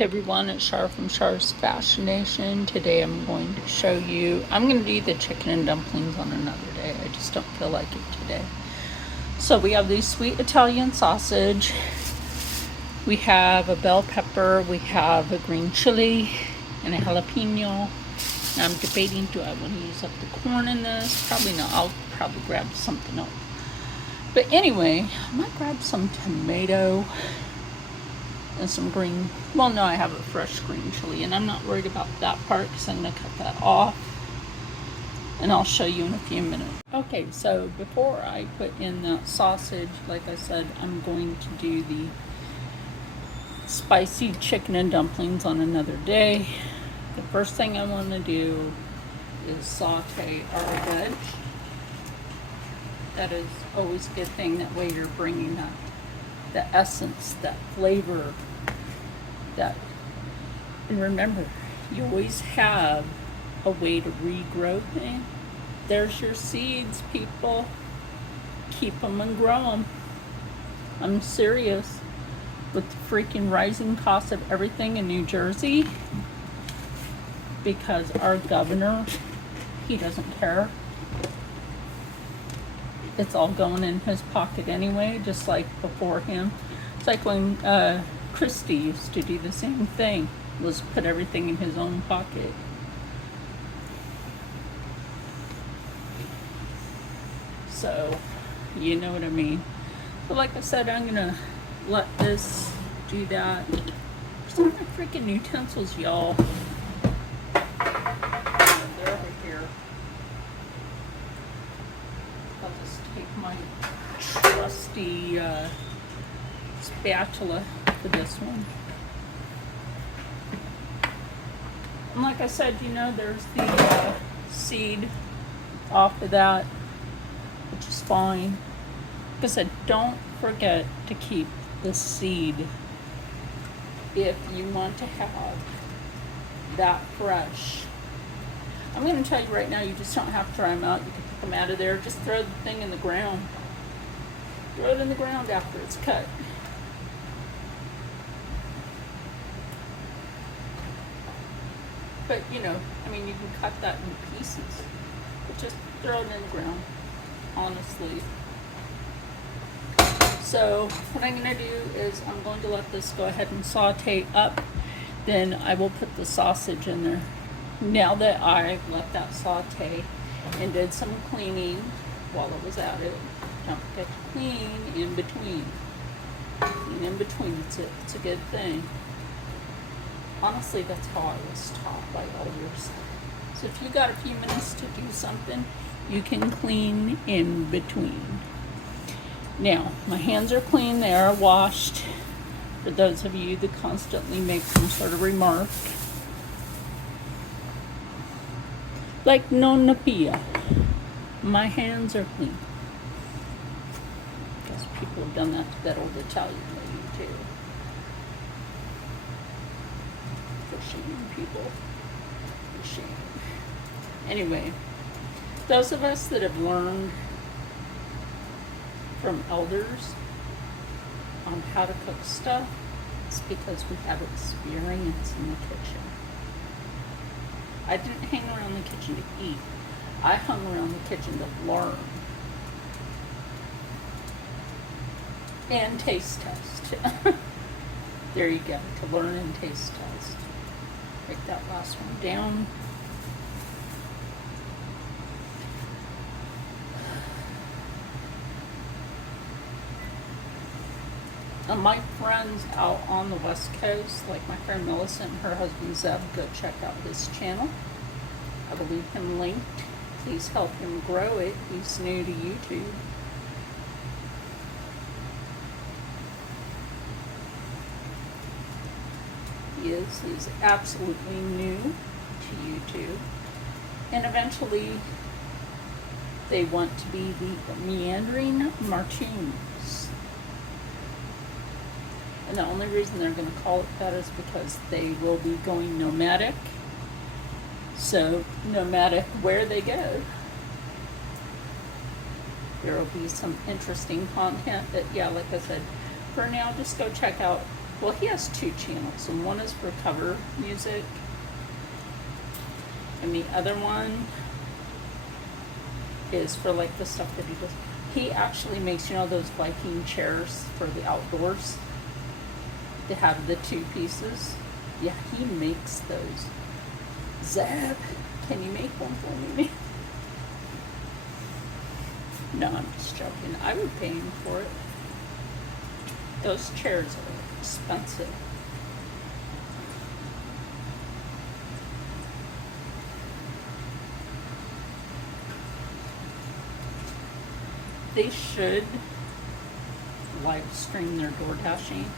Hey everyone, it's Char from Char's Fashion Nation. Today I'm going to show you, I'm going to do the chicken and dumplings on another day. I just don't feel like it today. So we have the sweet Italian sausage. We have a bell pepper. We have a green chili and a jalapeno. Now I'm debating, do I want to use up the corn in this? Probably not. I'll probably grab something else. But anyway, I might grab some tomato and some green, well no, I have a fresh green chili and I'm not worried about that part because I'm going to cut that off and I'll show you in a few minutes. Okay, so before I put in that sausage, like I said, I'm going to do the spicy chicken and dumplings on another day. The first thing I want to do is saute our veg. That is always a good thing, that way you're bringing up the essence, that flavor, that, and remember, you always have a way to regrow things. There's your seeds, people. Keep them and grow them. I'm serious. With the freaking rising cost of everything in New Jersey, because our governor, he doesn't care. It's all going in his pocket anyway, just like before him. It's like when Christie used to do the same thing, was put everything in his own pocket. So, you know what I mean. But like I said, I'm gonna let this do that. Where's all my freaking utensils, y'all? They're over here. I'll just take my trusty spatula for this one. And like I said, you know, there's the seed off of that, which is fine. Like I said, don't forget to keep the seed if you want to have that fresh. I'm going to tell you right now, you just don't have to dry them out. You can pick them out of there. Just throw the thing in the ground. Throw it in the ground after it's cut. But, you know, I mean, you can cut that in pieces. But just throw it in the ground, honestly. So, what I'm going to do is I'm going to let this go ahead and saute up. Then I will put the sausage in there. Now that I've let that saute and did some cleaning while it was at it, don't forget to clean in between. Clean in between, it's a good thing. Honestly, that's how I was taught by elders. So if you got a few minutes to do something, you can clean in between. Now, my hands are clean, they are washed. For those of you that constantly make some sort of remark, like Nonna Pia, my hands are clean. Because people have done that to that old Italian lady too. For shaming people. For shame. Anyway, those of us that have learned from elders on how to cook stuff, it's because we have experience in the kitchen. I didn't hang around the kitchen to eat. I hung around the kitchen to learn. And taste test. There you go, to learn and taste test. Break that last one down. My friends out on the West Coast, like my friend Millicent and her husband Zeb, go check out his channel. I will leave him linked. Please help him grow it. He's new to YouTube. He's absolutely new to YouTube. And eventually they want to be the meandering Martoons. And the only reason they're going to call it that is because they will be going nomadic. So, no matter where they go, there will be some interesting content. But yeah, like I said, for now, just go check out Well, he has two channels, and one is for cover music, and the other one is for like the stuff that he does. He actually makes, you know, those Viking chairs for the outdoors. They have the two pieces. Yeah, he makes those. Zeb, can you make one for me? No, I'm just joking. I would pay him for it. Those chairs are expensive. They should live stream their door dashing,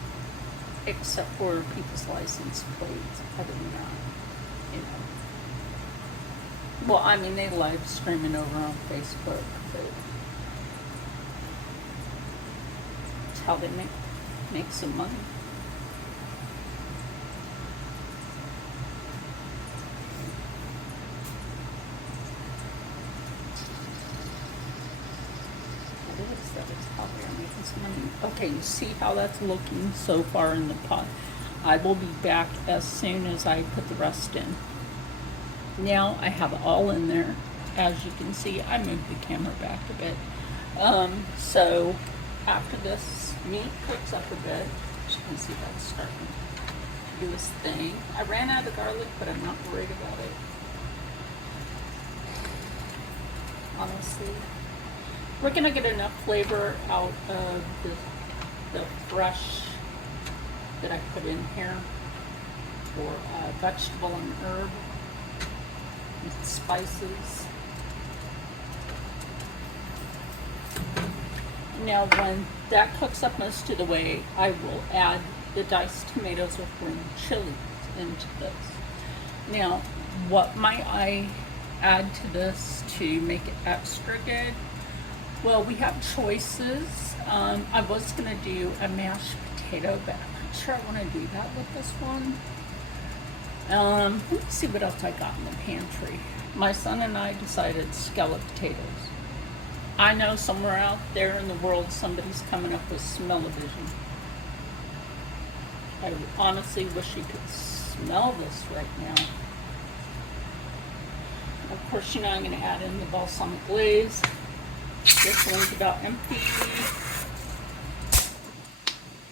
except for people's license plates. Other than that, you know. Well, I mean, they live streaming over on Facebook, but it's how they make some money. That is how they're making some money. Okay, you see how that's looking so far in the pot. I will be back as soon as I put the rest in. Now I have it all in there. As you can see, I moved the camera back a bit. So after this meat cooks up a bit, as you can see that's starting to do its thing. I ran out of garlic, but I'm not worried about it. Honestly. We're gonna get enough flavor out of the fresh that I put in here for vegetable and herb and spices. Now when that cooks up most of the way, I will add the diced tomatoes or green chilies into this. Now, what might I add to this to make it extra good? Well, we have choices. I was gonna do a mashed potato, but I'm not sure I wanna do that with this one. Let me see what else I got in the pantry. My son and I decided scallop potatoes. I know somewhere out there in the world somebody's coming up with smell-o-vision. I honestly wish you could smell this right now. Of course, you know I'm gonna add in the balsamic glaze. This one's about empty.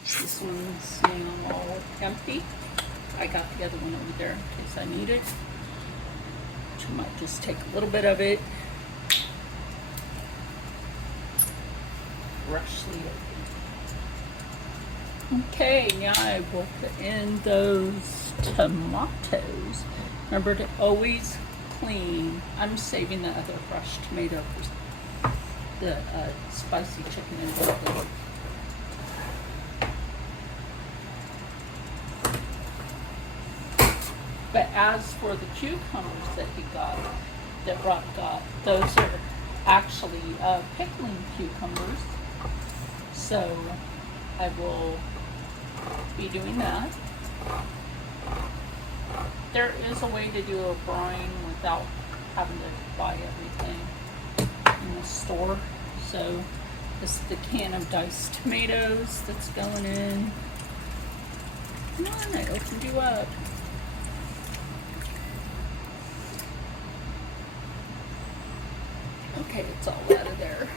This one's now all empty. I got the other one over there in case I need it. Which I might just take a little bit of it. Freshly opened. Okay, now I will put in those tomatoes. Remember to always clean. I'm saving the other fresh tomato for the spicy chicken and dumpling. But as for the cucumbers that Rob got, those are actually pickling cucumbers. So I will be doing that. There is a way to do a brine without having to buy everything in the store. So this is the can of diced tomatoes that's going in. Come on, I opened you up. Okay, it's all out of there.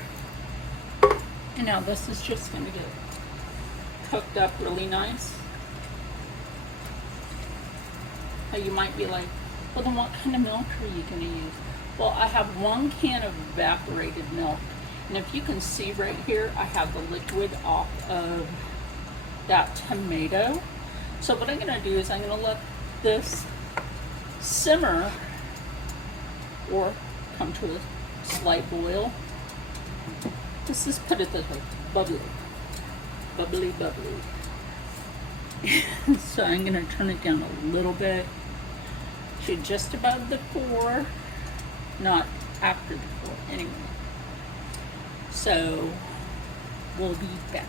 And now this is just going to get cooked up really nice. Now you might be like, well then what kind of milk are you going to use? Well, I have 1 can of evaporated milk. And if you can see right here, I have the liquid off of that tomato. So what I'm going to do is I'm going to let this simmer or come to a slight boil. This is put it this way, bubbly. Bubbly, bubbly. So I'm going to turn it down a little bit to just above the 4. Not after the 4, anyway. So, we'll be back.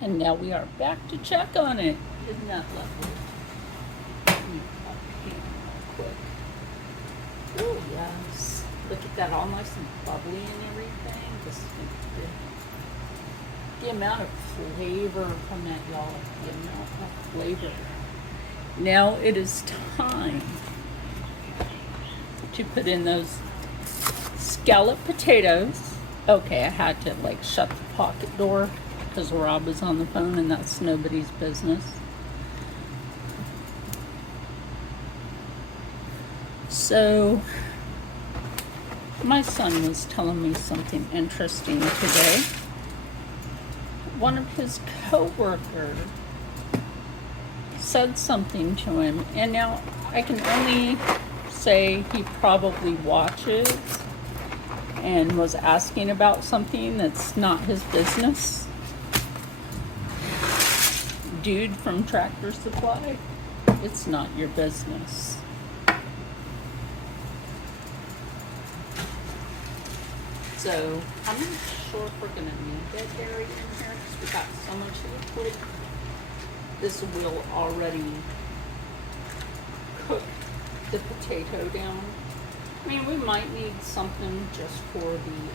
And now we are back to check on it. Isn't that lovely? Let me up here real quick. Oh, yes. Look at that, all nice and bubbly and everything. This is going to be good. The amount of flavor from that, y'all. The amount of flavor. Now it is time to put in those scalloped potatoes. Okay, I had to like shut the pocket door because Rob was on the phone, and that's nobody's business. So my son was telling me something interesting today. One of his coworkers said something to him, and now I can only say he probably watches and was asking about something that's not his business. Dude from Tractor Supply, it's not your business. So I'm not sure if we're gonna need that dairy in here because we got so much liquid. This will already cook the potato down. I mean, we might need something just for the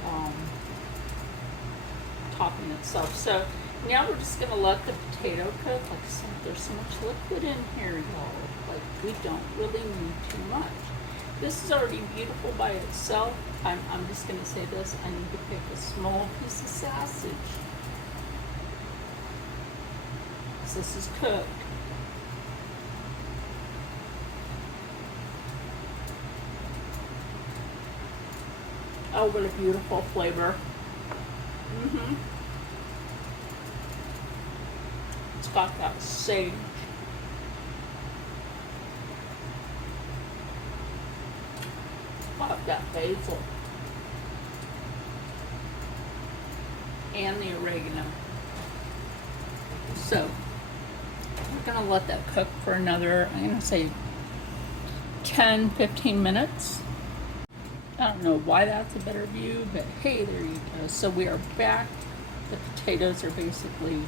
topping itself. So now we're just gonna let the potato cook. Like I said, there's so much liquid in here, y'all. Like, we don't really need too much. This is already beautiful by itself. I'm just gonna say this, I need to pick a small piece of sausage. So this is cooked. Oh, what a beautiful flavor. It's got that sage. Got that basil. And the oregano. So, we're gonna let that cook for another, I'm gonna say 10-15 minutes. I don't know why that's a better view, but hey, there you go. So we are back. The potatoes are basically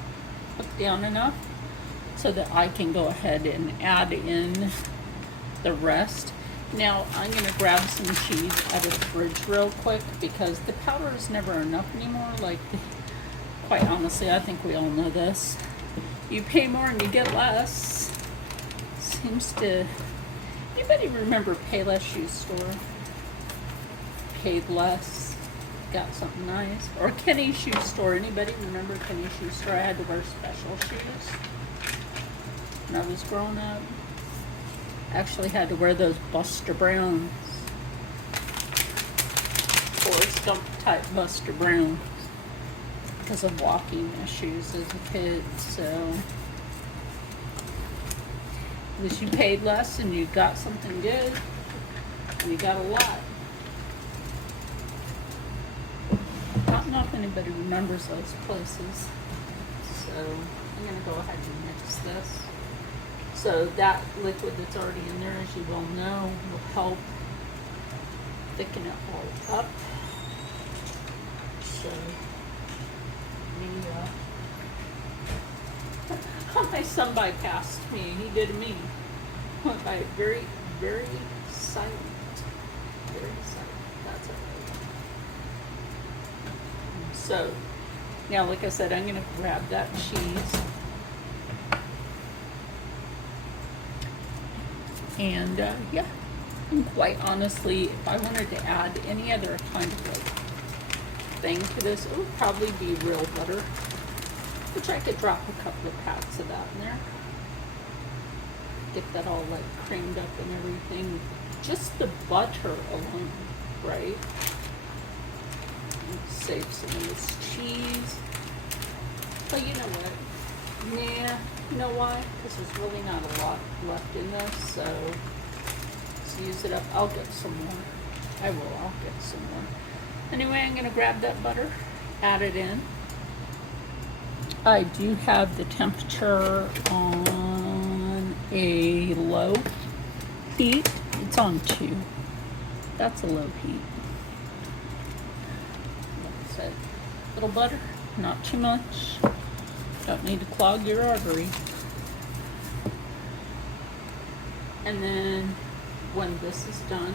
cooked down enough so that I can go ahead and add in the rest. Now I'm gonna grab some cheese out of the fridge real quick because the powder is never enough anymore. Like, quite honestly, I think we all know this. You pay more and you get less. Seems to, anybody remember Payless Shoe Store? Paid less, got something nice. Or Kenny's Shoe Store. Anybody remember Kenny's Shoe Store? I had to wear special shoes when I was growing up. Actually had to wear those Buster Browns. Forrest Gump type Buster Browns because of walking issues as a kid. So at least you paid less and you got something good and you got a lot. I don't know if anybody remembers those places. So I'm gonna go ahead and mix this. So that liquid that's already in there, as you well know, will help thicken it all up. So, my son bypassed me. He did me. Went by very, very silent. Very silent. That's all right. So, now, like I said, I'm going to grab that cheese. And yeah, and quite honestly, if I wanted to add any other kind of like thing to this, it would probably be real butter, which I could drop a couple of pats of that in there. Get that all like creamed up and everything. Just the butter alone, right? Save some of this cheese. But you know what? Yeah, you know why? Because there's really not a lot left in this, so let's use it up. I'll get some more. I'll get some more. Anyway, I'm going to grab that butter, add it in. I do have the temperature on a low heat. It's on 2. That's a low heat. Like I said, little butter, not too much. Don't need to clog your artery. And then when this is done,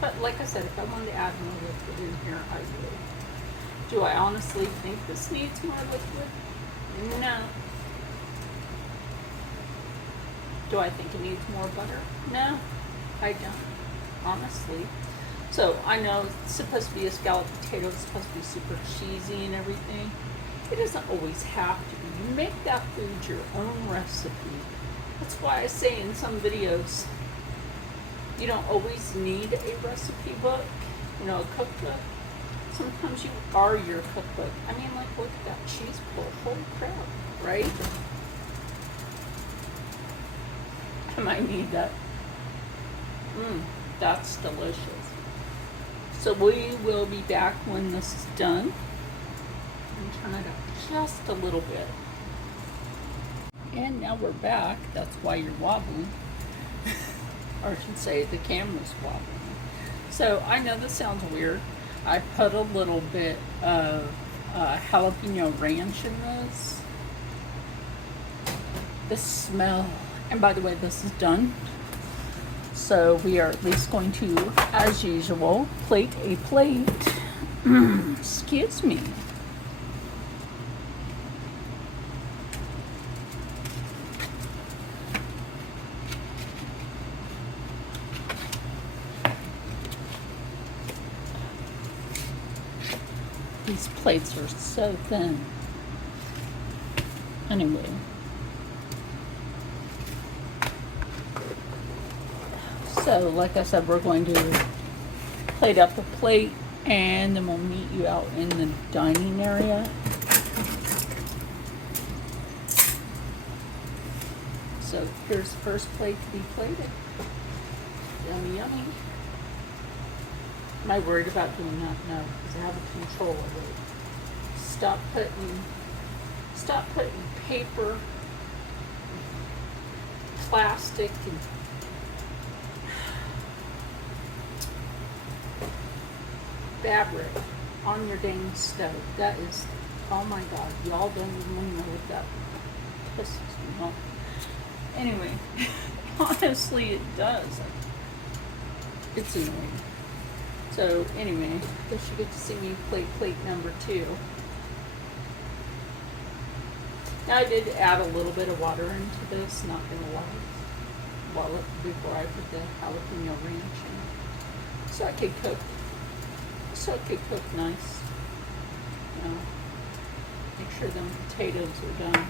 but like I said, if I wanted to add more liquid in here, I would. Do I honestly think this needs more liquid? No. Do I think it needs more butter? No, I don't, honestly. So I know it's supposed to be a scalloped potato, it's supposed to be super cheesy and everything. It doesn't always have to be. You make that food your own recipe. That's why I say in some videos, you don't always need a recipe book, you know, a cookbook. Sometimes you are your cookbook. I mean, like, look at that cheese pull. Holy crap, right? I might need that. That's delicious. So we will be back when this is done. And turn it up just a little bit. And now we're back. That's why you're wobbling. Or I should say the camera's wobbling. So I know this sounds weird. I put a little bit of jalapeno ranch in this. The smell, and by the way, this is done. So we are at least going to, as usual, plate a plate. Excuse me. These plates are so thin. Anyway. So, like I said, we're going to plate up a plate and then we'll meet you out in the dining area. So, here's the first plate to be plated. Yummy, yummy. Am I worried about doing that? No, because I have a control of it. Stop putting paper, plastic, and fabric on your dang stove. That is, oh my God, y'all don't even know what that pisses me off. Anyway, honestly, it does. It's annoying. So anyway, I guess you get to see me plate number 2. Now I did add a little bit of water into this, not gonna lie, before I put the jalapeno ranch in, so it could cook nice. You know, make sure them potatoes are done.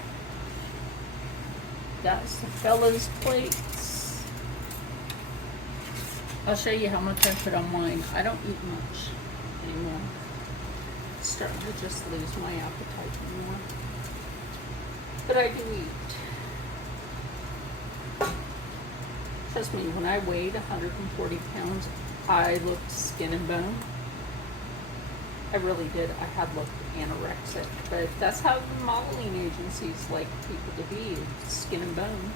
That's the fellas' plates. I'll show you how much I put on mine. I don't eat much anymore. I'm starting to just lose my appetite anymore. But I do eat. Trust me, when I weighed 140 pounds, I looked skin and bone. I really did. I had looked anorexic. But that's how the modeling agencies like people to be, skin and bone.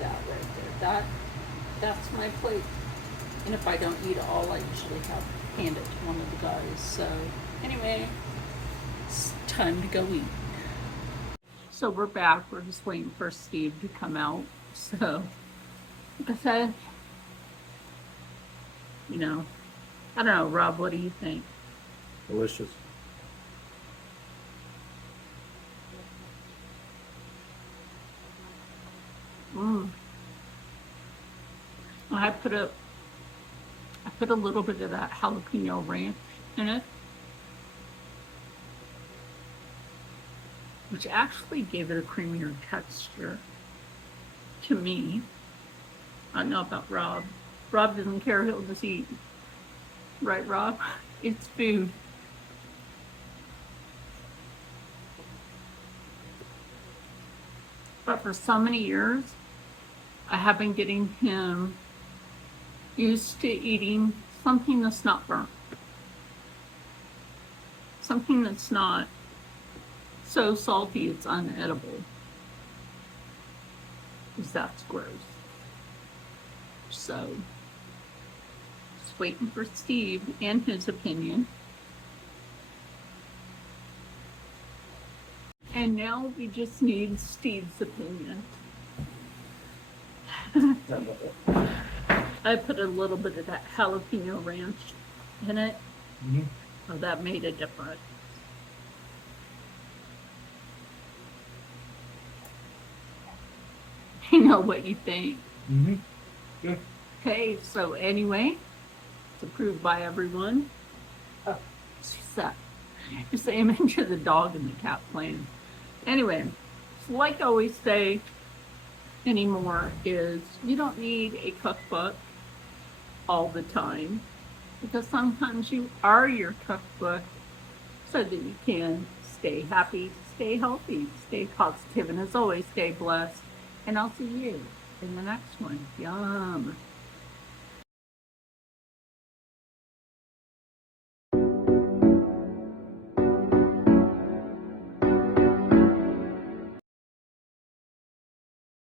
That right there. That's my plate. And if I don't eat it all, I usually hand it to one of the guys. So anyway, it's time to go eat. So we're back. We're just waiting for Steve to come out. So like I said, you know, I don't know, Rob, what do you think? Delicious. I put a little bit of that jalapeno ranch in it, which actually gave it a creamier texture to me. I don't know about Rob. Rob doesn't care, he'll just eat. Right, Rob? It's food. But for so many years, I have been getting him used to eating something that's not burnt. Something that's not so salty it's unedible. Because that's gross. So, just waiting for Steve and his opinion. And now we just need Steve's opinion. I put a little bit of that jalapeno ranch in it. Mm-hmm. So that made a difference. You know what you think. Mm-hmm. Yeah. Okay, so anyway, it's approved by everyone. Oh, she's just aiming to the dog and the cat playing. Anyway, like I always say anymore, is you don't need a cookbook all the time because sometimes you are your cookbook so that you can stay happy, stay healthy, stay positive, and as always, stay blessed. And I'll see you in the next one. Yum.